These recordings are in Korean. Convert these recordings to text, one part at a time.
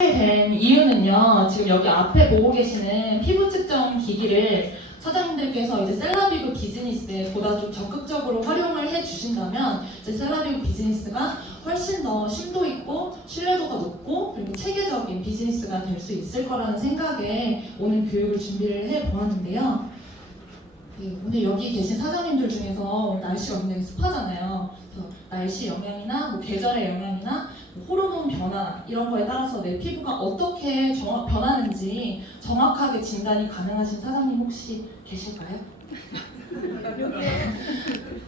된 이유는요, 지금 여기 앞에 보고 계시는 피부 측정 기기를 사장님들께서 이제 셀라비브 비즈니스에 보다 좀 적극적으로 활용을 해 주신다면 이제 셀라비브 비즈니스가 훨씬 더 심도 있고 신뢰도가 높고 그리고 체계적인 비즈니스가 될 수 있을 거라는 생각에 오늘 교육을 준비를 해 보았는데요. 네, 오늘 여기 계신 사장님들 중에서 오늘 날씨가 굉장히 습하잖아요. 그래서 날씨 영향이나 계절의 영향이나 호르몬 변화 이런 거에 따라서 내 피부가 어떻게 변하는지 정확하게 진단이 가능하신 사장님 혹시 계실까요?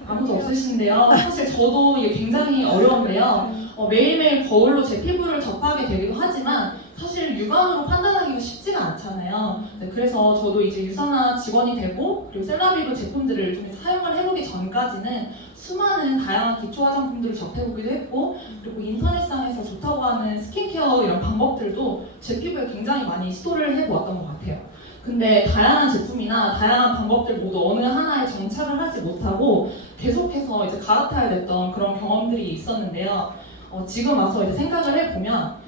아무도 없으신데요. 사실 저도 이게 굉장히 어려운데요. 매일매일 거울로 제 피부를 접하게 되기도 하지만 사실 육안으로 판단하기가 쉽지가 않잖아요. 네, 그래서 저도 이제 유산화 직원이 되고 그리고 셀라비브 제품들을 좀 사용을 해보기 전까지는 수많은 다양한 기초 화장품들을 접해보기도 했고 그리고 인터넷상에서 좋다고 하는 스킨케어 이런 방법들도 제 피부에 굉장히 많이 시도를 해보았던 것 같아요. 근데 다양한 제품이나 다양한 방법들 모두 어느 하나에 정착을 하지 못하고 계속해서 이제 갈아타야 됐던 그런 경험들이 있었는데요. 지금 와서 이제 생각을 해보면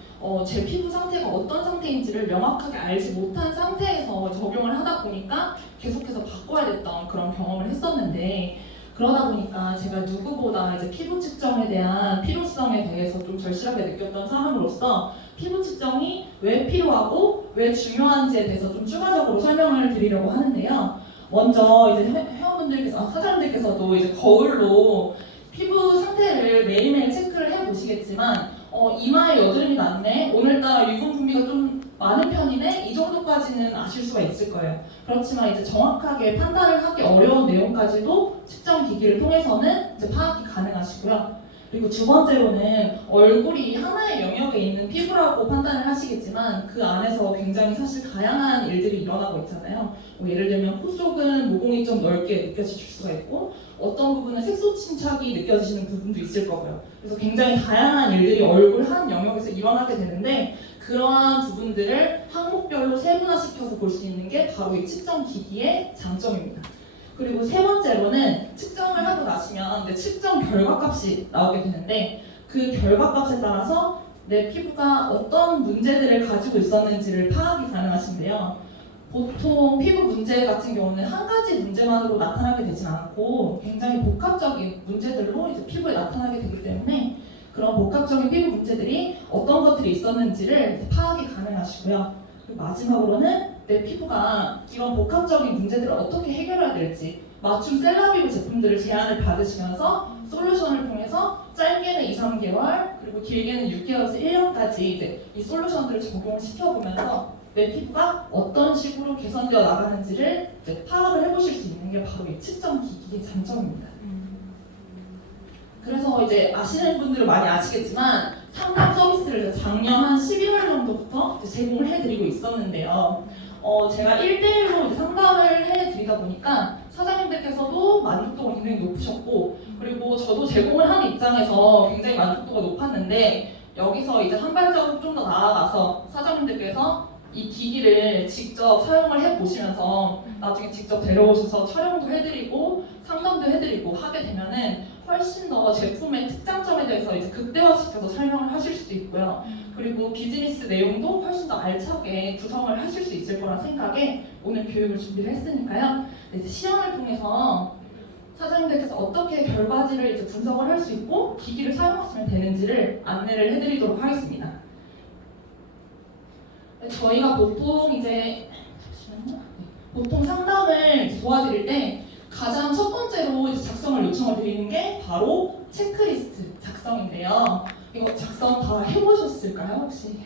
제 피부 상태가 어떤 상태인지를 명확하게 알지 못한 상태에서 적용을 하다 보니까 계속해서 바꿔야 됐던 그런 경험을 했었는데 그러다 보니까 제가 누구보다 이제 피부 측정에 대한 필요성에 대해서 좀 절실하게 느꼈던 사람으로서 피부 측정이 왜 필요하고 왜 중요한지에 대해서 좀 추가적으로 설명을 드리려고 하는데요. 먼저 이제 회원분들께서, 사장님들께서도 이제 거울로 피부 상태를 매일매일 체크를 해보시겠지만 이마에 여드름이 났네, 오늘따라 유분 분비가 좀 많은 편이네, 이 정도까지는 아실 수가 있을 거예요. 그렇지만 이제 정확하게 판단을 하기 어려운 내용까지도 측정 기기를 통해서는 이제 파악이 가능하시고요. 그리고 두 번째로는 얼굴이 하나의 영역에 있는 피부라고 판단을 하시겠지만 그 안에서 굉장히 사실 다양한 일들이 일어나고 있잖아요. 예를 들면 코 쪽은 모공이 좀 넓게 느껴지실 수가 있고 어떤 부분은 색소 침착이 느껴지시는 부분도 있을 거고요. 그래서 굉장히 다양한 일들이 얼굴 한 영역에서 일어나게 되는데 그러한 부분들을 항목별로 세분화시켜서 볼 수 있는 게 바로 이 측정 기기의 장점입니다. 그리고 세 번째로는 측정을 하고 나시면 내 측정 결과값이 나오게 되는데 그 결과값에 따라서 내 피부가 어떤 문제들을 가지고 있었는지를 파악이 가능하신데요. 보통 피부 문제 같은 경우는 한 가지 문제만으로 나타나게 되진 않고 굉장히 복합적인 문제들로 이제 피부에 나타나게 되기 때문에 그런 복합적인 피부 문제들이 어떤 것들이 있었는지를 파악이 가능하시고요. 그리고 마지막으로는 내 피부가 이런 복합적인 문제들을 어떻게 해결해야 될지 맞춤 셀라비브 제품들을 제안을 받으시면서 솔루션을 통해서 짧게는 2, 3개월 그리고 길게는 6개월에서 1년까지 이제 이 솔루션들을 적용을 시켜보면서 내 피부가 어떤 식으로 개선되어 나가는지를 이제 파악을 해보실 수 있는 게 바로 이 측정 기기의 장점입니다. 그래서 이제 아시는 분들은 많이 아시겠지만 상담 서비스를 작년 한 11월 정도부터 제공을 해드리고 있었는데요. 제가 1대1로 상담을 해드리다 보니까 사장님들께서도 만족도가 굉장히 높으셨고 그리고 저도 제공을 하는 입장에서 굉장히 만족도가 높았는데 여기서 이제 한 발자국 좀 더 나아가서 사장님들께서 이 기기를 직접 사용을 해보시면서 나중에 직접 데려오셔서 촬영도 해드리고 상담도 해드리고 하게 되면은 훨씬 더 제품의 특장점에 대해서 이제 극대화시켜서 설명을 하실 수도 있고요. 그리고 비즈니스 내용도 훨씬 더 알차게 구성을 하실 수 있을 거란 생각에 오늘 교육을 준비를 했으니까요. 이제 시연을 통해서 사장님들께서 어떻게 결과지를 이제 분석을 할 수 있고 기기를 사용하시면 되는지를 안내를 해드리도록 하겠습니다. 저희가 보통 상담을 도와드릴 때 가장 첫 번째로 이제 작성을 요청을 드리는 게 바로 체크리스트 작성인데요. 이거 작성 다 해보셨을까요, 혹시?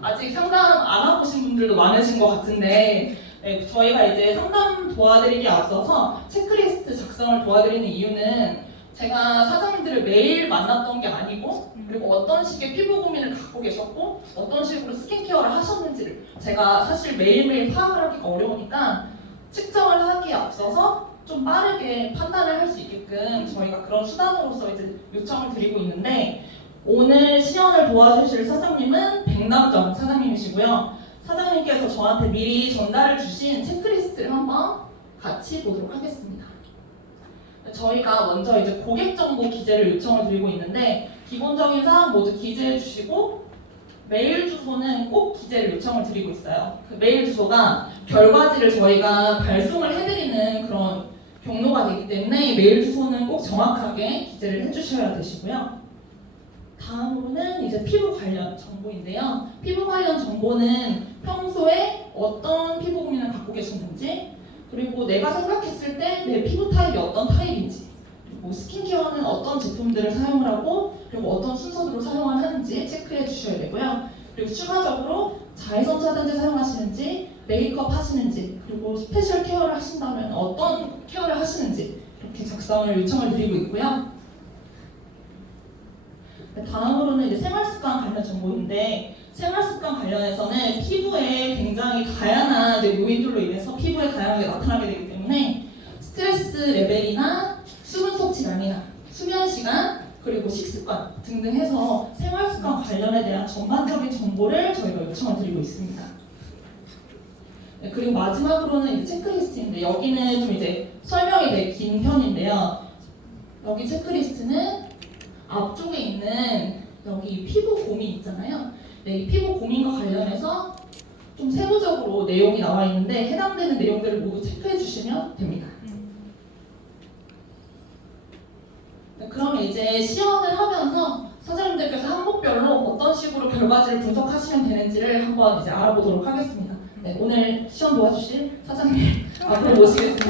아직 상담 안 해보신 분들도 많으신 것 같은데 네, 저희가 이제 상담 도와드리기 앞서서 체크리스트 작성을 도와드리는 이유는 제가 사장님들을 매일 만났던 게 아니고 그리고 어떤 식의 피부 고민을 갖고 계셨고 어떤 식으로 스킨케어를 하셨는지를 제가 사실 매일매일 파악을 하기가 어려우니까 측정을 하기에 앞서서 좀 빠르게 판단을 할 수 있게끔 저희가 그런 수단으로서 이제 요청을 드리고 있는데 오늘 시연을 도와주실 사장님은 백남정 사장님이시고요. 사장님께서 저한테 미리 전달을 주신 체크리스트를 한번 같이 보도록 하겠습니다. 저희가 먼저 이제 고객 정보 기재를 요청을 드리고 있는데 기본적인 사항 모두 기재해 주시고 메일 주소는 꼭 기재를 요청을 드리고 있어요. 그 메일 주소가 결과지를 저희가 발송을 해드리는 그런 경로가 되기 때문에 메일 주소는 꼭 정확하게 기재를 해주셔야 되시고요. 다음으로는 이제 피부 관련 정보인데요. 피부 관련 정보는 평소에 어떤 피부 고민을 갖고 계셨는지, 그리고 내가 생각했을 때 내 피부 타입이 어떤 타입인지, 그리고 스킨케어는 어떤 제품들을 사용을 하고, 그리고 어떤 순서대로 사용을 하는지 체크해 주셔야 되고요. 그리고 추가적으로 자외선 차단제 사용하시는지, 메이크업 하시는지, 그리고 스페셜 케어를 하신다면 어떤 케어를 하시는지 이렇게 작성을 요청을 드리고 있고요. 다음으로는 이제 생활습관 관련 정보인데, 생활습관 관련해서는 피부에 굉장히 다양한 요인들로 인해서 피부에 다양하게 나타나게 되기 때문에 스트레스 레벨이나 수분 섭취량이나 수면 시간, 그리고 식습관 등등 해서 생활습관 관련에 대한 전반적인 정보를 저희가 요청을 드리고 있습니다. 네, 그리고 마지막으로는 이제 체크리스트인데, 여기는 좀 이제 설명이 되게 긴 편인데요. 여기 체크리스트는 앞쪽에 있는 여기 피부 고민 있잖아요. 네, 이 피부 고민과 관련해서 좀 세부적으로 내용이 나와 있는데 해당되는 내용들을 모두 체크해 주시면 됩니다. 네, 그러면 이제 시연을 하면서 사장님들께서 항목별로 어떤 식으로 결과지를 분석하시면 되는지를 한번 이제 알아보도록 하겠습니다. 네, 오늘 시연 도와주실 사장님 앞으로 모시겠습니다.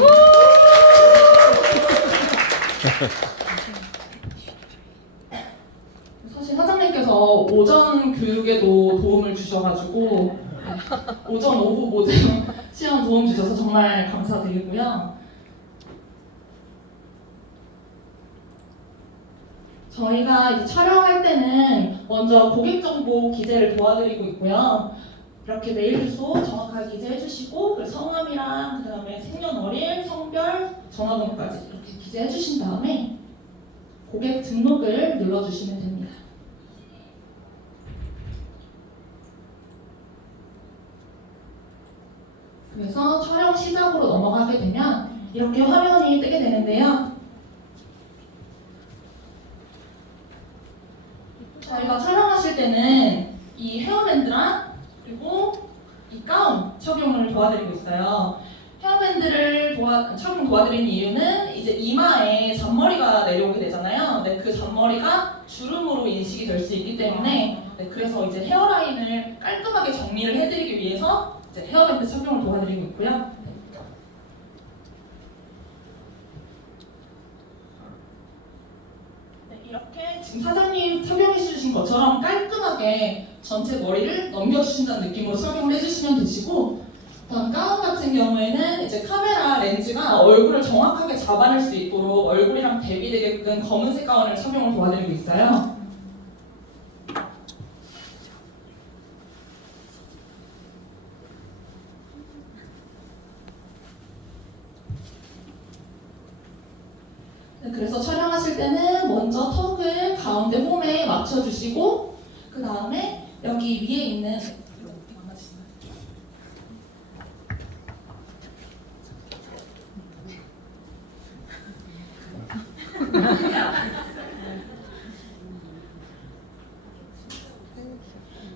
사실 사장님께서 오전 교육에도 도움을 주셔가지고 오전, 오후 모두 시험 도움 주셔서 정말 감사드리고요. 저희가 이제 촬영할 때는 먼저 고객 정보 기재를 도와드리고 있고요. 이렇게 메일 주소 정확하게 기재해 주시고, 그리고 성함이랑 그다음에 생년월일, 성별, 전화번호까지 이렇게 기재해 주신 다음에 고객 등록을 눌러주시면 됩니다. 그래서 촬영 시작으로 넘어가게 되면 이렇게 화면이 뜨게 되는데요. 저희가 촬영하실 때는 이 헤어밴드랑 그리고 이 가운 착용을 도와드리고 있어요. 헤어밴드를 착용 도와드리는 이유는 이제 이마에 잔머리가 내려오게 되잖아요. 네, 그 잔머리가 주름으로 인식이 될 수 있기 때문에, 네, 그래서 이제 헤어라인을 깔끔하게 정리를 해드리기 위해서 이제 헤어밴드 착용을 도와드리고 있고요. 네, 이렇게 지금 사장님 착용해 주신 것처럼 깔끔하게 전체 머리를 넘겨주신다는 느낌으로 착용을 해주시면 되시고, 다음 가운 같은 경우에는 이제 카메라 렌즈가 얼굴을 정확하게 잡아낼 수 있도록 얼굴이랑 대비되게끔 검은색 가운을 착용을 도와드리고 있어요. 네, 그래서 촬영하실 때는 먼저 턱을 가운데 홈에 맞춰주시고, 그 다음에 여기 위에 있는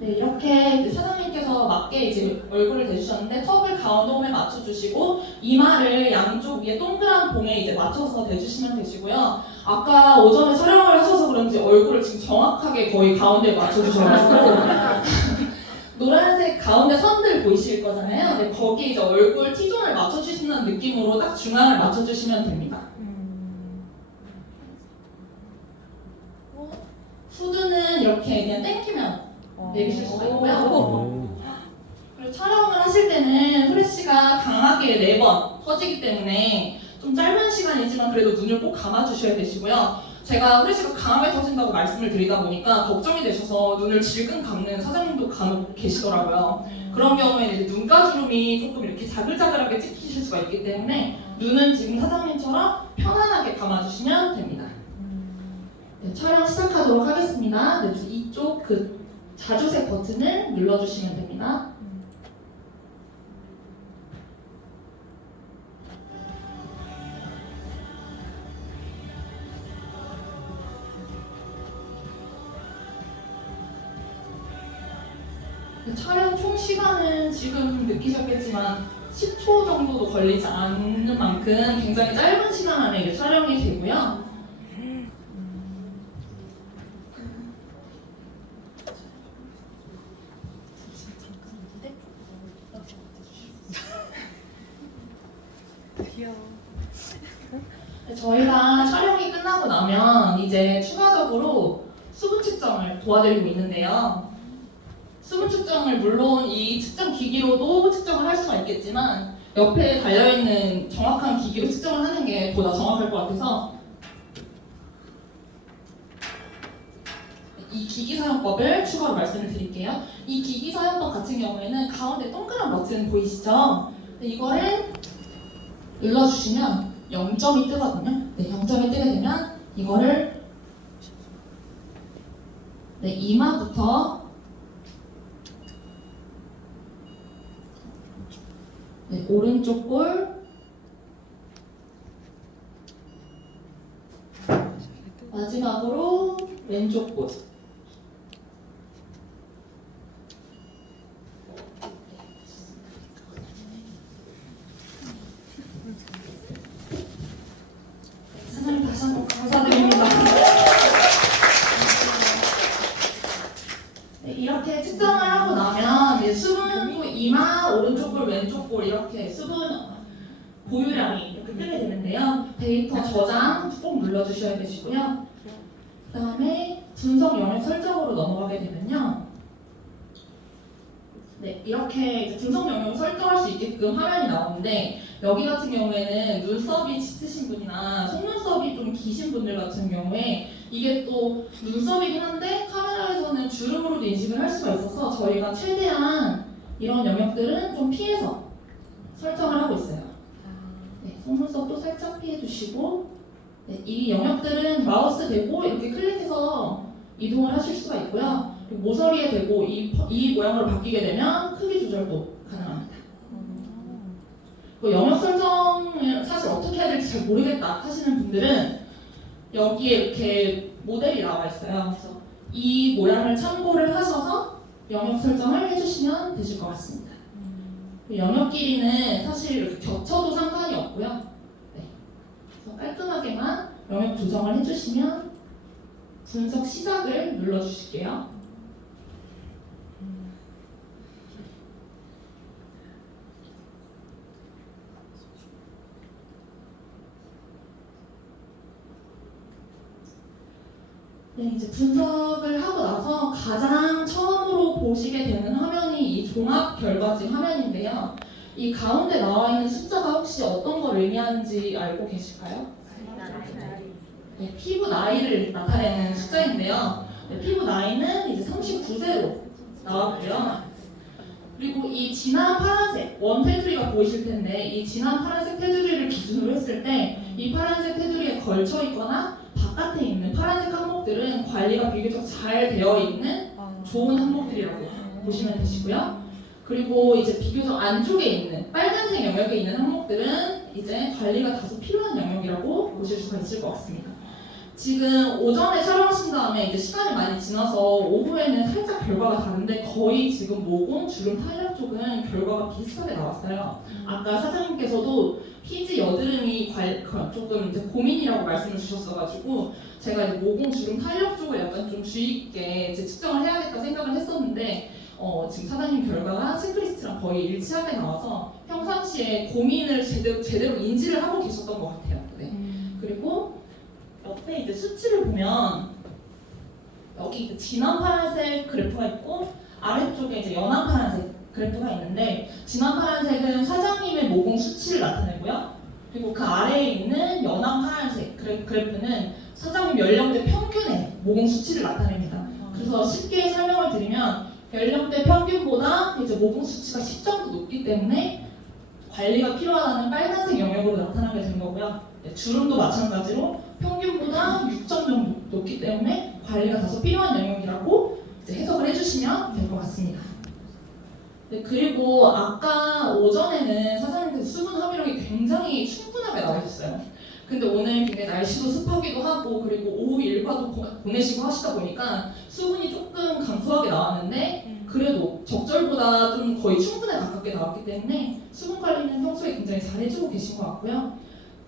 네, 이렇게 사장님께서 맞게 이제 얼굴을 대주셨는데 턱을 가운데 홈에 맞춰주시고 이마를 양쪽 위에 동그란 봉에 이제 맞춰서 대주시면 되시고요. 아까 오전에 촬영을 하셔서 그런지 얼굴을 지금 정확하게 거의 가운데에 맞춰주셔가지고 노란색 가운데 선들 보이실 거잖아요. 네, 거기 이제 얼굴 T존을 맞춰주시는 느낌으로 딱 중앙을 맞춰주시면 됩니다. 후드는 이렇게 그냥 땡기면 내리실 수가 있고요. 그리고 촬영을 하실 때는 후레쉬가 강하게 4번 터지기 때문에 좀 짧은 시간이지만 그래도 눈을 꼭 감아주셔야 되시고요. 제가 후레쉬가 강하게 터진다고 말씀을 드리다 보니까 걱정이 되셔서 눈을 질끈 감는 사장님도 간혹 계시더라고요. 그런 경우에 이제 눈가주름이 조금 이렇게 자글자글하게 찍히실 수가 있기 때문에 눈은 지금 사장님처럼 편안하게 감아주시면 됩니다. 네, 촬영 시작하도록 하겠습니다. 네, 이쪽 그 자주색 버튼을 눌러주시면 됩니다. 촬영 총 시간은 지금 느끼셨겠지만 10초 정도도 걸리지 않는 만큼 굉장히 짧은 시간 안에 이제 촬영이 되고요. 저희가 촬영이 끝나고 나면 이제 추가적으로 수분 측정을 도와드리고 있는데요. 수분 측정을 물론 이 측정 기기로도 측정을 할 수가 있겠지만 옆에 달려있는 정확한 기기로 측정을 하는 게 보다 정확할 것 같아서 이 기기 사용법을 추가로 말씀을 드릴게요. 이 기기 사용법 같은 경우에는 가운데 동그란 버튼 보이시죠? 이거를 눌러주시면 0점이 뜨거든요. 네, 0점이 뜨게 되면 이거를 이마부터 오른쪽 볼, 마지막으로 왼쪽 볼. 사장님 다시 한번 감사드립니다. 네, 이렇게 측정을 하고 나면 이제 수분 이마, 오른쪽 볼, 왼쪽 볼 이렇게 수분 보유량이 이렇게 뜨게 되는데요. 데이터 저장 꼭 눌러주셔야 되시고요. 그 다음에 분석 영역 설정으로 넘어가게 되면요. 네, 이렇게 이제 분석 영역을 설정할 수 있게끔 화면이 나오는데 여기 같은 경우에는 눈썹이 짙으신 분이나 속눈썹이 좀 기신 분들 같은 경우에 이게 또 눈썹이긴 한데 카메라에서는 주름으로도 인식을 할 수가 있어서 저희가 최대한 이런 영역들은 좀 피해서 설정을 하고 있어요. 네, 속눈썹도 살짝 피해 주시고 네, 이 영역들은 마우스 대고 이렇게 클릭해서 이동을 하실 수가 있고요. 그리고 모서리에 대고 이 모양으로 바뀌게 되면 크기 조절도 가능합니다. 그 영역 설정을 사실 어떻게 해야 될지 잘 모르겠다 하시는 분들은 여기에 이렇게 모델이 나와 있어요. 그래서 이 모양을 참고를 하셔서 영역 설정을 해주시면 되실 것 같습니다. 그 영역 길이는 사실 이렇게 겹쳐도 상관이 없고요. 네. 그래서 깔끔하게만 영역 조정을 해주시면 분석 시작을 눌러주실게요. 네, 이제 분석을 하고 나서 가장 처음으로 보시게 되는 화면이 이 종합 결과지 화면인데요. 이 가운데 나와 있는 숫자가 혹시 어떤 걸 의미하는지 알고 계실까요? 네, 피부 나이를 나타내는 숫자인데요. 네, 피부 나이는 이제 39세로 나왔고요. 그리고 이 진한 파란색 원 테두리가 보이실 텐데 이 진한 파란색 테두리를 기준으로 했을 때 이 파란색 테두리에 걸쳐 있거나 바깥에 있는 파란색 항목들은 관리가 비교적 잘 되어 있는 좋은 항목들이라고 보시면 되시고요. 그리고 이제 비교적 안쪽에 있는 빨간색 영역에 있는 항목들은 이제 관리가 다소 필요한 영역이라고 보실 수가 있을 것 같습니다. 지금 오전에 촬영하신 다음에 이제 시간이 많이 지나서 오후에는 살짝 결과가 다른데 거의 지금 모공, 주름, 탄력 쪽은 결과가 비슷하게 나왔어요. 아까 사장님께서도 피지 여드름이 조금 이제 고민이라고 말씀을 주셨어가지고 제가 이제 모공, 주름, 탄력 쪽을 약간 좀 주의 있게 이제 측정을 해야겠다 생각을 했었는데 지금 사장님 결과가 체크리스트랑 거의 일치하게 나와서 평상시에 고민을 제대로 인지를 하고 계셨던 것 같아요. 네. 그리고 옆에 이제 수치를 보면 여기 이제 진한 파란색 그래프가 있고 아래쪽에 이제 연한 파란색 그래프가 있는데 진한 파란색은 사장님의 모공 수치를 나타내고요. 그리고 그 아래에 있는 연한 파란색 그래프는 사장님 연령대 평균의 모공 수치를 나타냅니다. 그래서 쉽게 설명을 드리면 연령대 평균보다 이제 모공 수치가 10 정도 높기 때문에 관리가 필요하다는 빨간색 영역으로 나타나게 된 거고요. 네, 주름도 마찬가지로 평균보다 6점 정도 높기 때문에 관리가 다소 필요한 영역이라고 이제 해석을 해주시면 될 것 같습니다. 네, 그리고 아까 오전에는 사장님께서 수분 함유량이 굉장히 충분하게 나오셨어요. 근데 오늘 굉장히 날씨도 습하기도 하고 그리고 오후 일과도 보내시고 하시다 보니까 수분이 조금 감소하게 나왔는데 그래도 적절보다 좀 거의 충분에 가깝게 나왔기 때문에 수분 관리는 평소에 굉장히 잘 해주고 계신 것 같고요.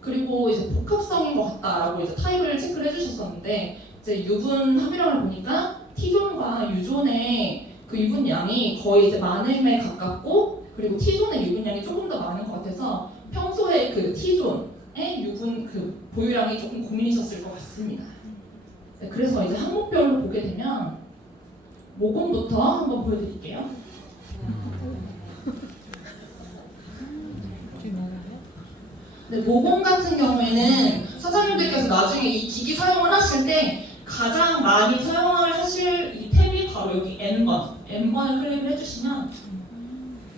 그리고 이제 복합성인 것 같다라고 이제 타입을 체크를 해주셨었는데 이제 유분 함유량을 보니까 T존과 U존의 그 유분량이 거의 이제 만음에 가깝고 그리고 T존의 유분량이 조금 더 많은 것 같아서 평소에 그 T존의 유분 그 보유량이 조금 고민이셨을 것 같습니다. 네, 그래서 이제 항목별로 보게 되면 모공부터 한번 보여드릴게요. 네, 모공 같은 경우에는 사장님들께서 나중에 이 기기 사용을 하실 때 가장 많이 사용을 하실 이 탭이 바로 여기 N번을 클릭을 해주시면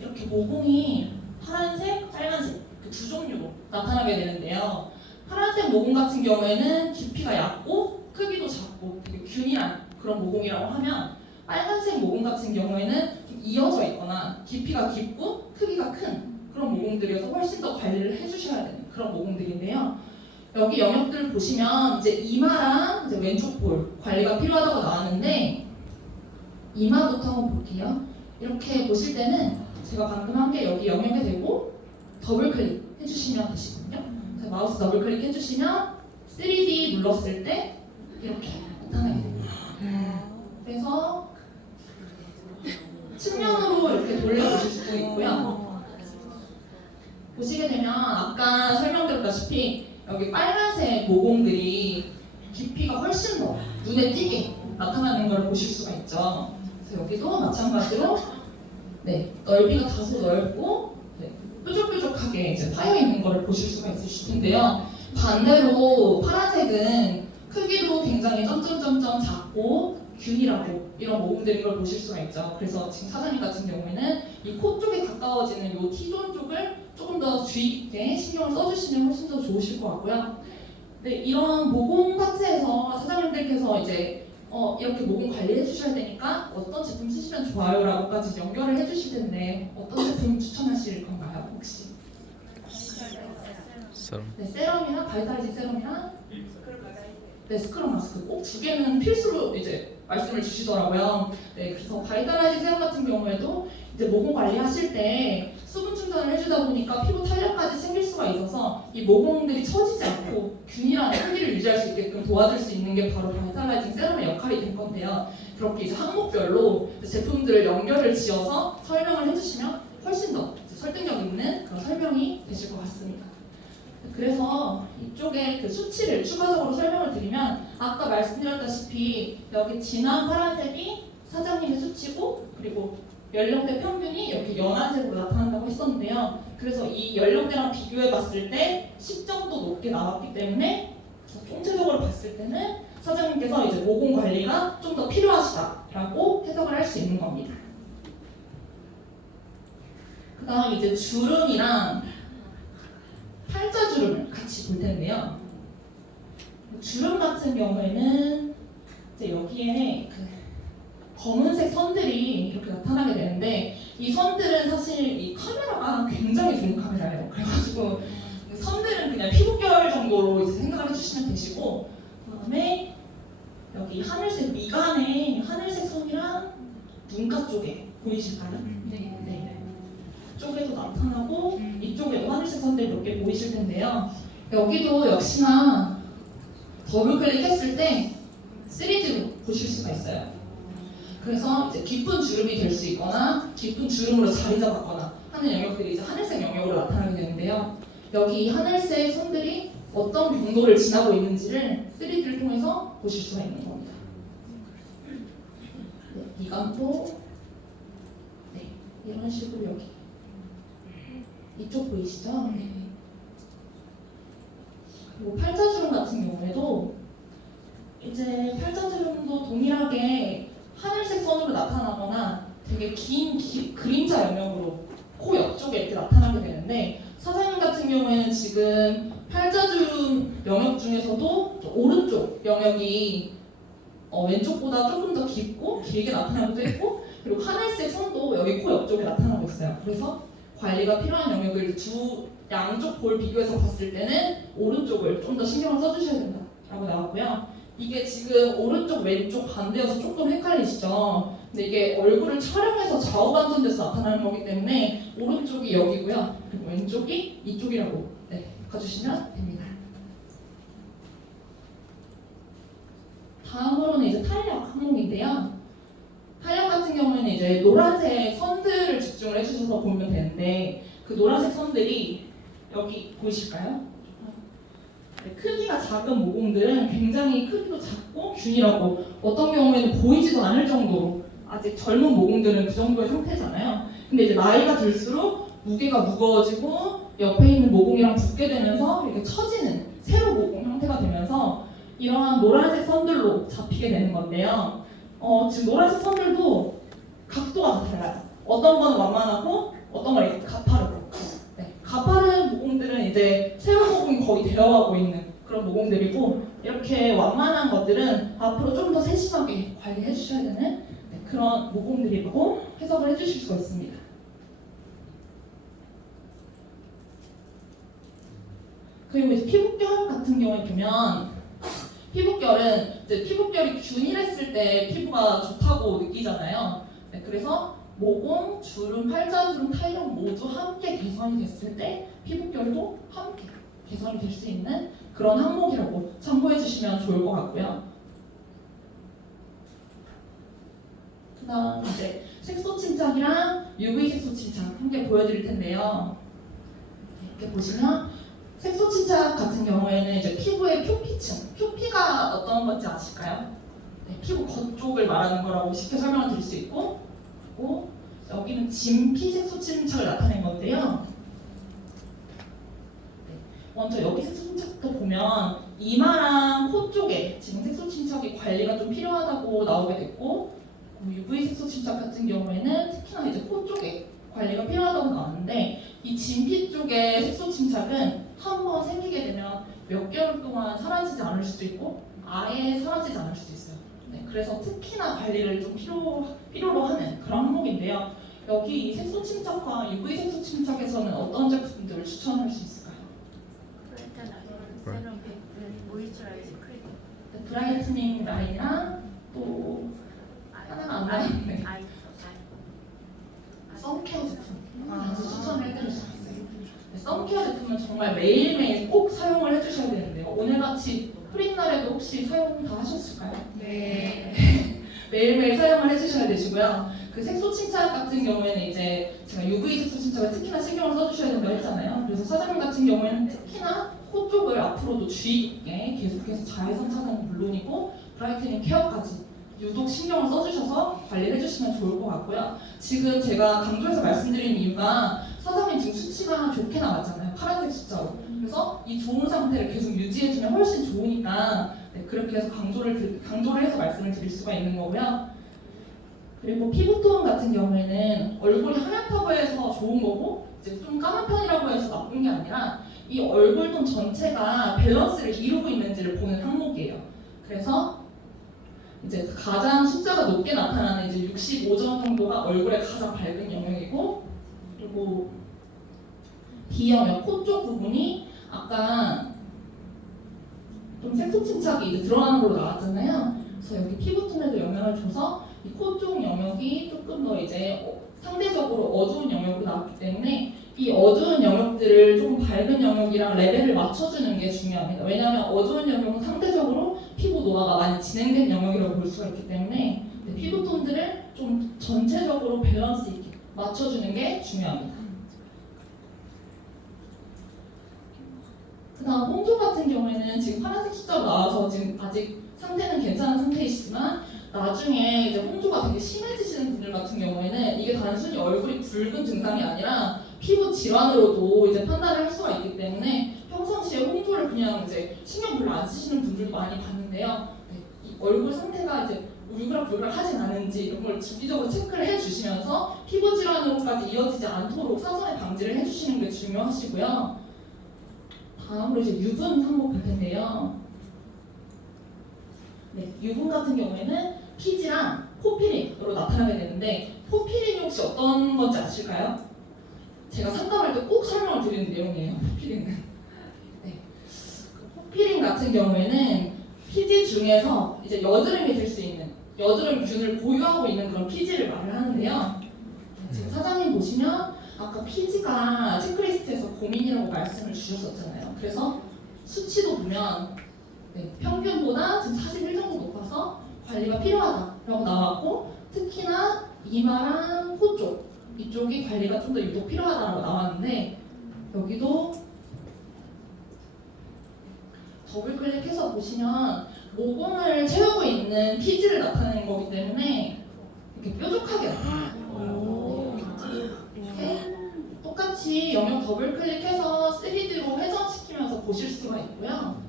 이렇게 모공이 파란색, 빨간색 그 두 종류로 나타나게 되는데요. 파란색 모공 같은 경우에는 깊이가 얕고 크기도 작고 되게 균일한 그런 모공이라고 하면 빨간색 모공 같은 경우에는 좀 이어져 있거나 깊이가 깊고 크기가 큰 그런 모공들이어서 훨씬 더 관리를 해주셔야 되는 그런 모공들인데요. 여기 영역들 보시면 이제 이마랑 이제 왼쪽 볼 관리가 필요하다고 나왔는데 이마부터 한번 볼게요. 이렇게 보실 때는 제가 방금 한 게 여기 영역에 되고 더블 클릭 해주시면 되시거든요. 마우스 더블 클릭 해주시면 3D 눌렀을 때 이렇게 나타나게 됩니다. 그래서 측면으로 이렇게 돌려보실 수도 있고요. 보시게 되면 아까 설명드렸다시피 여기 빨간색 모공들이 깊이가 훨씬 더 눈에 띄게 나타나는 걸 보실 수가 있죠. 그래서 여기도 마찬가지로 네, 넓이가 다소 넓고 네, 뾰족뾰족하게 이제 파여 있는 걸 보실 수가 있으실 텐데요. 반대로 파란색은 크기도 굉장히 점점점점 작고 균일하고 이런 모공들인 걸 보실 수가 있죠. 그래서 지금 사장님 같은 경우에는 이 코 쪽에 가까워지는 이 T존 쪽을 조금 더 주의 깊게 신경을 써주시면 훨씬 더 좋으실 것 같고요. 네, 이런 모공 파트에서 사장님들께서 이제 이렇게 모공 관리해 주셔야 되니까 어떤 제품 쓰시면 좋아요 라고까지 연결을 해 주실 텐데 어떤 제품 추천하실 건가요 혹시? 네, 세럼이랑 바이탈리지 세럼이랑 네, 스크럽 마스크 꼭 두 개는 필수로 이제 말씀을 주시더라고요. 네, 그래서 바이탈라이즈 세럼 같은 경우에도 이제 모공 관리하실 때 수분 충전을 해주다 보니까 피부 탄력까지 생길 수가 있어서 이 모공들이 처지지 않고 균일한 크기를 유지할 수 있게끔 도와줄 수 있는 게 바로 바이탈라이징 세럼의 역할이 될 건데요. 그렇게 이제 항목별로 제품들을 연결을 지어서 설명을 해주시면 훨씬 더 설득력 있는 그런 설명이 되실 것 같습니다. 그래서 이쪽에 그 수치를 추가적으로 설명을 드리면 아까 말씀드렸다시피 여기 진한 파란색이 사장님의 수치고 그리고 연령대 평균이 이렇게 연한색으로 나타난다고 했었는데요. 그래서 이 연령대랑 비교해 봤을 때 10점도 높게 나왔기 때문에 총체적으로 봤을 때는 사장님께서 이제 모공 관리가 좀 더 필요하시다라고 해석을 할 수 있는 겁니다. 그 다음 이제 주름이랑 팔자주름을 같이 볼 텐데요. 주름 같은 경우에는 이제 여기에 그 검은색 선들이 이렇게 나타나게 되는데 이 선들은 사실 이 카메라가 굉장히 좋은 카메라예요. 그래가지고 선들은 그냥 피부결 정도로 이제 생각을 해주시면 되시고 그다음에 여기 하늘색 미간에 하늘색 선이랑 눈가 쪽에 보이실까요? 네. 쪽에도 나타나고 이쪽에도 하늘색 선들이 몇 개 보이실 텐데요. 여기도 역시나 더블 클릭했을 때 3D로 보실 수가 있어요. 그래서 이제 깊은 주름이 될 수 있거나 깊은 주름으로 자리 잡았거나 하는 영역들이 이제 하늘색 영역으로 나타나게 되는데요. 여기 이 하늘색 선들이 어떤 경로를 지나고 있는지를 3D를 통해서 보실 수가 있는 겁니다. 네, 미간도 네, 이런 식으로 여기 이쪽 보이시죠? 네. 그리고 팔자주름 같은 경우에도 이제 팔자주름도 동일하게 하늘색 선으로 나타나거나 되게 긴 그림자 영역으로 코 옆쪽에 이렇게 나타나게 되는데 사장님 같은 경우에는 지금 팔자주름 영역 중에서도 오른쪽 영역이 왼쪽보다 조금 더 깊고 길게 나타나기도 했고 그리고 하늘색 선도 여기 코 옆쪽에 나타나고 있어요. 그래서 관리가 필요한 영역을 두 양쪽 볼 비교해서 봤을 때는 오른쪽을 좀 더 신경을 써주셔야 된다라고 나왔고요. 이게 지금 오른쪽 왼쪽 반대여서 조금 헷갈리시죠? 근데 이게 얼굴을 촬영해서 좌우 반전돼서 나타나는 거기 때문에 오른쪽이 여기고요. 그리고 왼쪽이 이쪽이라고 봐주시면 됩니다. 다음으로는 이제 탄력 항목인데요. 탄력 같은 경우에는 이제 노란색 선들을 집중을 해주셔서 보면 되는데 그 노란색 선들이 여기 보이실까요? 크기가 작은 모공들은 굉장히 크기도 작고 균일하고 어떤 경우에는 보이지도 않을 정도로 아직 젊은 모공들은 그 정도의 상태잖아요. 근데 이제 나이가 들수록 무게가 무거워지고 옆에 있는 모공이랑 붙게 되면서 이렇게 처지는 세로 모공 형태가 되면서 이러한 노란색 선들로 잡히게 되는 건데요. 지금 노란색 선들도 각도가 다 달라요. 어떤 건 완만하고 어떤 건 이렇게 가파르고. 가파른 모공들은 이제 세로 모공이 거의 되어가고 있는 그런 모공들이고 이렇게 완만한 것들은 앞으로 좀 더 세심하게 관리해 주셔야 되는 그런 모공들이라고 해석을 해주실 수가 있습니다. 그리고 이제 피부결 같은 경우에 보면 피부결은 이제 피부결이 균일했을 때 피부가 좋다고 느끼잖아요. 그래서 모공, 주름, 팔자주름, 탄력 모두 함께 개선이 됐을 때 피부결도 함께 개선이 될 수 있는 그런 항목이라고 참고해 주시면 좋을 것 같고요. 그 다음 이제 색소 침착이랑 UV 색소 침착 함께 보여드릴 텐데요. 이렇게 보시면 색소 침착 같은 경우에는 이제 피부의 표피층, 표피가 어떤 건지 아실까요? 피부 겉쪽을 말하는 거라고 쉽게 설명을 드릴 수 있고, 그리고 여기는 진피 색소 침착을 나타낸 건데요. 먼저 여기 색소 침착부터 보면 이마랑 코 쪽에 지금 색소 침착이 관리가 좀 필요하다고 나오게 됐고, UV 색소 침착 같은 경우에는 특히나 이제 코 쪽에 관리가 필요하다고 나왔는데 이 진피 쪽의 색소 침착은 한번 생기게 되면 몇 개월 동안 사라지지 않을 수도 있고 아예 사라지지 않을 수도 있어요. 그래서 특히나 관리를 좀 필요로 하는 그런 항목인데요. 여기 이 색소 침착과 UV 색소 침착에서는 어떤 제품들을 추천할 수 있을까요? 브라이트닝 라인이랑 또 하나가 안 나왔는데 선케어 제품 아주 추천을 해드릴 수 있어요. 선케어 제품은 정말 매일매일 꼭 사용을 해주셔야 되는데요. 오늘같이 프린 날에도 혹시 사용 다 하셨을까요? 네. 매일매일 사용을 해주셔야 되시고요. 그 색소 침착 같은 경우에는 이제 제가 UV 색소 침착을 특히나 신경을 써주셔야 된다고 했잖아요. 그래서 사장님 같은 경우에는 특히나 코 쪽을 앞으로도 주의 깊게 계속해서 자외선 차단은 물론이고 브라이트닝 케어까지 유독 신경을 써주셔서 관리를 해주시면 좋을 것 같고요. 지금 제가 강조해서 말씀드린 이유가 사장님 지금 수치가 좋게 나왔잖아요. 파란색 숫자로. 그래서 이 좋은 상태를 계속 유지해주면 훨씬 좋으니까 그렇게 해서 강조를 해서 말씀을 드릴 수가 있는 거고요. 그리고 피부톤 같은 경우에는 얼굴이 하얗다고 해서 좋은 거고 이제 좀 까만 편이라고 해서 나쁜 게 아니라 이 얼굴톤 전체가 밸런스를 이루고 있는지를 보는 항목이에요. 그래서 이제 가장 숫자가 높게 나타나는 이제 65점 정도가 얼굴의 가장 밝은 영역이고, 그리고 D 영역, 코 쪽 부분이 아까 좀 색소 침착이 이제 들어가는 걸로 나왔잖아요. 그래서 여기 피부톤에도 영향을 줘서 이 코 쪽 영역이 조금 더 이제 상대적으로 어두운 영역으로 나왔기 때문에 이 어두운 영역들을 좀 밝은 영역이랑 레벨을 맞춰주는 게 중요합니다. 왜냐하면 어두운 영역은 상대적으로 피부 노화가 많이 진행된 영역이라고 볼 수가 있기 때문에 피부톤들을 좀 전체적으로 밸런스 있게 맞춰주는 게 중요합니다. 그 다음 홍조 같은 경우에는 지금 파란색 숫자로 나와서 지금 아직 상태는 괜찮은 상태이시지만 나중에 이제 홍조가 되게 심해지시는 분들 같은 경우에는 이게 단순히 얼굴이 붉은 증상이 아니라 피부 질환으로도 이제 판단을 할 수가 있기 때문에 평상시에 홍조를 그냥 이제 신경 별로 안 쓰시는 분들도 많이 봤는데요. 이 얼굴 상태가 이제 울그락불그락하진 않은지 이런 걸 주기적으로 체크를 해주시면서 피부 질환으로까지 이어지지 않도록 사전에 방지를 해주시는 게 중요하시고요. 다음으로 이제 유분 항목 볼 텐데요. 유분 같은 경우에는 피지랑 포피린으로 나타나게 되는데 포피린이 혹시 어떤 건지 아실까요? 제가 상담할 때 꼭 설명을 드리는 내용이에요. 포피린은. 포피린 같은 경우에는 피지 중에서 이제 여드름이 될 수 있는 여드름균을 보유하고 있는 그런 피지를 말을 하는데요. 지금 사장님 보시면 아까 피지가 체크리스트에서 고민이라고 말씀을 주셨었잖아요. 그래서 수치도 보면 평균보다 지금 41 정도 높아서 관리가 필요하다라고 나왔고, 특히나 이마랑 코 쪽, 이쪽이 관리가 좀 더 유독 필요하다라고 나왔는데, 여기도 더블 클릭해서 보시면 모공을 채우고 있는 피지를 나타내는 거기 때문에 이렇게 뾰족하게 나타나요. 이렇게 똑같이 영역 더블 클릭해서 3D로 회전시키면서 보실 수가 있고요.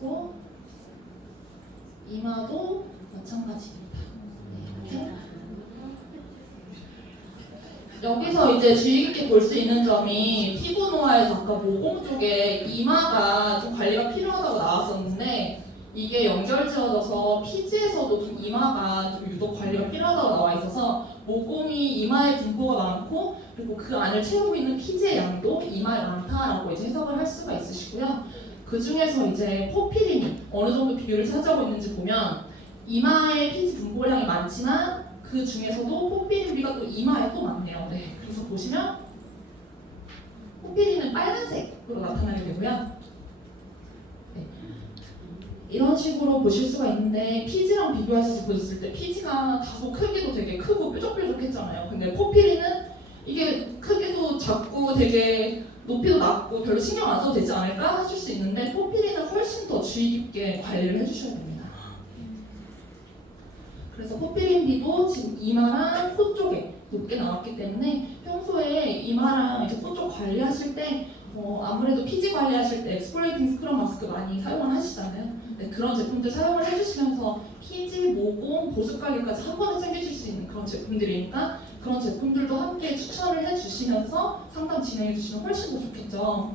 그리고 이마도 마찬가지입니다. 이렇게. 여기서 이제 주의 깊게 볼 수 있는 점이 피부 노화에서 아까 모공 쪽에 이마가 좀 관리가 필요하다고 나왔었는데, 이게 연결 지어져서 피지에서도 좀 이마가 좀 유독 관리가 필요하다고 나와 있어서 모공이 이마에 분포가 많고, 그리고 그 안을 채우고 있는 피지의 양도 이마에 많다라고 이제 해석을 할 수가 있으시고요. 그 중에서 이제 포피린이 어느 정도 비율을 차지하고 있는지 보면 이마에 피지 분포량이 많지만 그 중에서도 포피린비가 또 이마에 또 많네요. 네, 그래서 보시면 포피린은 빨간색으로 나타나게 되고요. 네, 이런 식으로 보실 수가 있는데, 피지랑 비교해서 보셨을 때 피지가 다소 크기도 되게 크고 뾰족뾰족했잖아요. 근데 포피린은 이게 크기도 작고 되게 높이도 낮고 별로 신경 안 써도 되지 않을까 하실 수 있는데, 포피린은 훨씬 더 주의 깊게 관리를 해주셔야 됩니다. 그래서 포피린비도 지금 이마랑 코 쪽에 높게 나왔기 때문에 평소에 이마랑 이제 코 쪽 관리하실 때 아무래도 피지 관리하실 때 엑스폴레이팅 스크럽 마스크 많이 사용을 하시잖아요. 네, 그런 제품들 사용을 해주시면서 피지, 모공, 보습 관리까지 한 번에 챙기실 수 있는 그런 제품들이니까 그런 제품들도 함께 추천을 해주시면서 상담 진행해 주시면 훨씬 더 좋겠죠.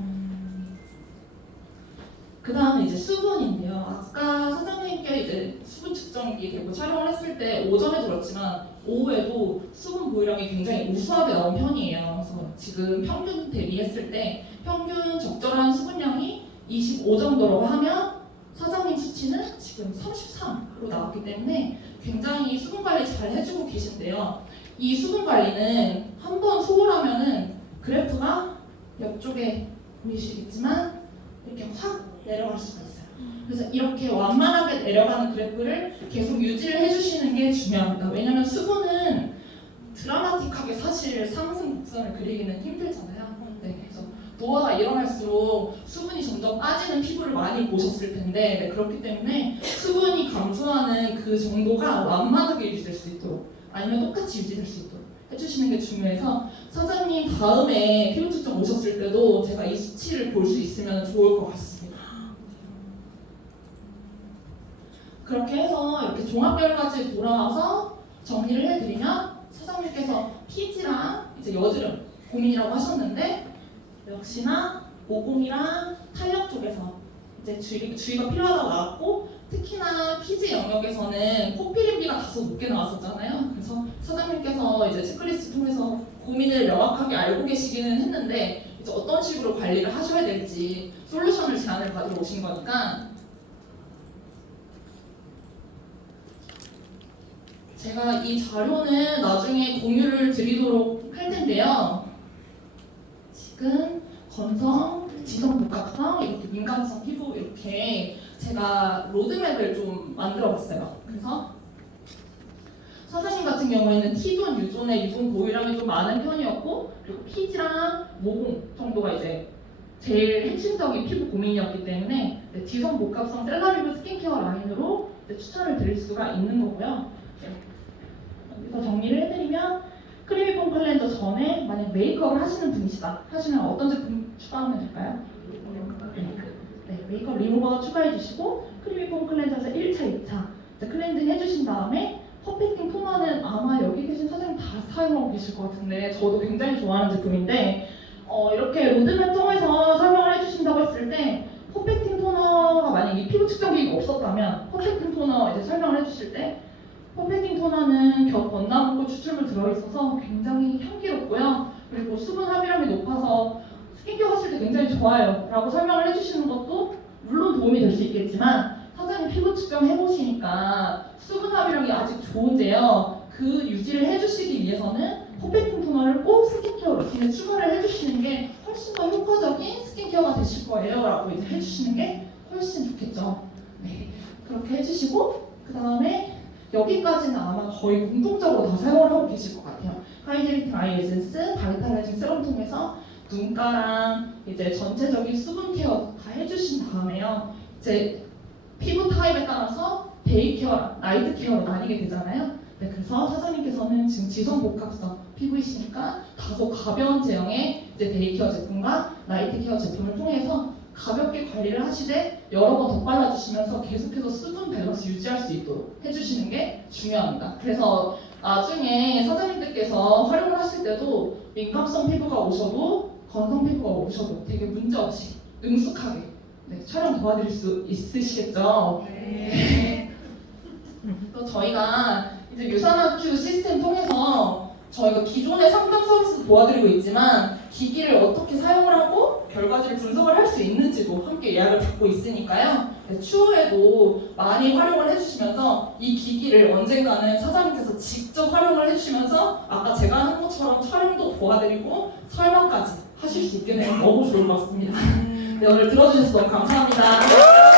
그 다음에 이제 수분인데요. 아까 사장님께 이제 수분 측정기 되고 촬영을 했을 때 오전에도 그렇지만 오후에도 수분 보유량이 굉장히 우수하게 나온 편이에요. 그래서 지금 평균 대비했을 때 평균 적절한 수분량이 25 정도라고 하면 사장님 수치는 지금 33으로 나왔기 때문에 굉장히 수분 관리 잘 해주고 계신데요. 이 수분 관리는 한번 소홀하면은 그래프가 옆쪽에 보이시겠지만 이렇게 확 내려갈 수가 있어요. 그래서 이렇게 완만하게 내려가는 그래프를 계속 유지를 해주시는 게 중요합니다. 왜냐하면 수분은 드라마틱하게 사실 상승 곡선을 그리기는 힘들잖아요. 네, 그래서 노화가 일어날수록 수분이 점점 빠지는 피부를 많이 보셨을 텐데, 네, 그렇기 때문에 수분이 감소하는 그 정도가 완만하게 유지될 수 있도록, 아니면 똑같이 유지될 수 있도록 해주시는 게 중요해서 사장님 다음에 피부 측정 오셨을 때도 제가 이 수치를 볼 수 있으면 좋을 것 같습니다. 그렇게 해서 이렇게 종합결과지 돌아와서 정리를 해드리면, 사장님께서 피지랑 이제 여드름 고민이라고 하셨는데, 역시나 모공이랑 탄력 쪽에서 이제 주의가 필요하다고 나왔고, 특히나 피지 영역에서는 포피린비가 다소 높게 나왔었잖아요. 그래서 사장님께서 이제 체크리스트 통해서 고민을 명확하게 알고 계시기는 했는데, 이제 어떤 식으로 관리를 하셔야 될지 솔루션을 제안을 받으러 오신 거니까, 제가 이 자료는 나중에 공유를 드리도록 할 텐데요. 지금 건성, 지성 복합성, 이렇게 민감성 피부 이렇게 제가 로드맵을 좀 만들어 봤어요. 그래서 사장님 같은 경우에는 T존, U존의 유분 보유량이 좀 많은 편이었고, 그리고 피지랑 모공 정도가 이제 제일 핵심적인 피부 고민이었기 때문에 지성 복합성 셀러리브 스킨케어 라인으로 추천을 드릴 수가 있는 거고요. 여기서 정리를 해드리면, 크리미폼 클렌저 전에 만약 메이크업을 하시는 분이시다 하시면 어떤 제품 추가하면 될까요? 네, 메이크업 리무버 추가해 주시고, 크리미폼 클렌저에서 1차, 2차 클렌징 해주신 다음에 퍼펙팅 토너는 아마 여기 계신 사장님 다 사용하고 계실 것 같은데, 저도 굉장히 좋아하는 제품인데, 이렇게 로드맵 통해서 설명을 해주신다고 했을 때 퍼펙팅 토너가 만약에 피부 측정기가 없었다면 퍼펙팅 토너 이제 설명을 해주실 때, 퍼펙팅 토너는 겹 원나무꽃 추출물 들어있어서 굉장히 향기롭고요. 그리고 수분 함유량이 높아서 스킨케어 하실 때 굉장히 좋아요 라고 설명을 해주시는 것도 물론 도움이 될 수 있겠지만, 사장님 사전적인 피부 측정 해보시니까 수분 함유량이 아직 좋은데요. 그 유지를 해주시기 위해서는 퍼펙팅 토너를 꼭 스킨케어 루틴에 추가를 해주시는 게 훨씬 더 효과적인 스킨케어가 되실 거예요. 라고 이제 해주시는 게 훨씬 좋겠죠. 네, 그렇게 해주시고 그 다음에 여기까지는 아마 거의 공통적으로 다 사용을 하고 계실 것 같아요. 하이드레이팅 아이 에센스, 바이탈라이징 세럼 통해서 눈가랑 이제 전체적인 수분 케어 다 해주신 다음에요. 이제 피부 타입에 따라서 데이 케어, 나이트 케어로 나뉘게 되잖아요. 네, 그래서 사장님께서는 지금 지성 복합성 피부이시니까 다소 가벼운 제형의 이제 데이 케어 제품과 나이트 케어 제품을 통해서 가볍게 관리를 하시되 여러 번 덧발라주시면서 계속해서 수분 밸런스 유지할 수 있도록 해주시는 게 중요합니다. 그래서 나중에 사장님들께서 활용을 하실 때도 민감성 피부가 오셔도 건성 피부가 오셔도 되게 문제없이 능숙하게 촬영 도와드릴 수 있으시겠죠? 네. 또 저희가 이제 유산학큐 시스템 통해서 저희가 기존의 상담 서비스 도와드리고 있지만 기기를 어떻게 사용을 하고 결과지를 분석을 할 수 있는지도 함께 예약을 받고 있으니까요. 추후에도 많이 활용을 해주시면서 이 기기를 언젠가는 사장님께서 직접 활용을 해주시면서 아까 제가 한 것처럼 촬영도 도와드리고 설명까지 하실 수 있게 되면 너무 좋을 것 같습니다. 네, 오늘 들어주셔서 너무 감사합니다.